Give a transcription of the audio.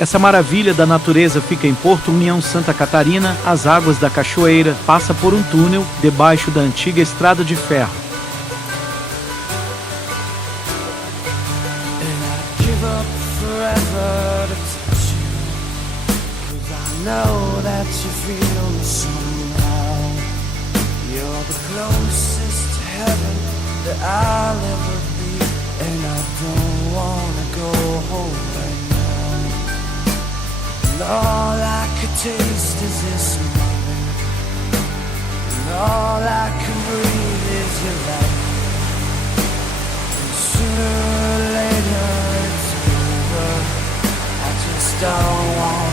Essa maravilha da natureza fica em Porto, União, Santa Catarina. As águas da cachoeira passam por um túnel debaixo da antiga estrada de ferro. All I could taste is this moment, and all I can breathe is your light. And sooner or later it's over. I just don't want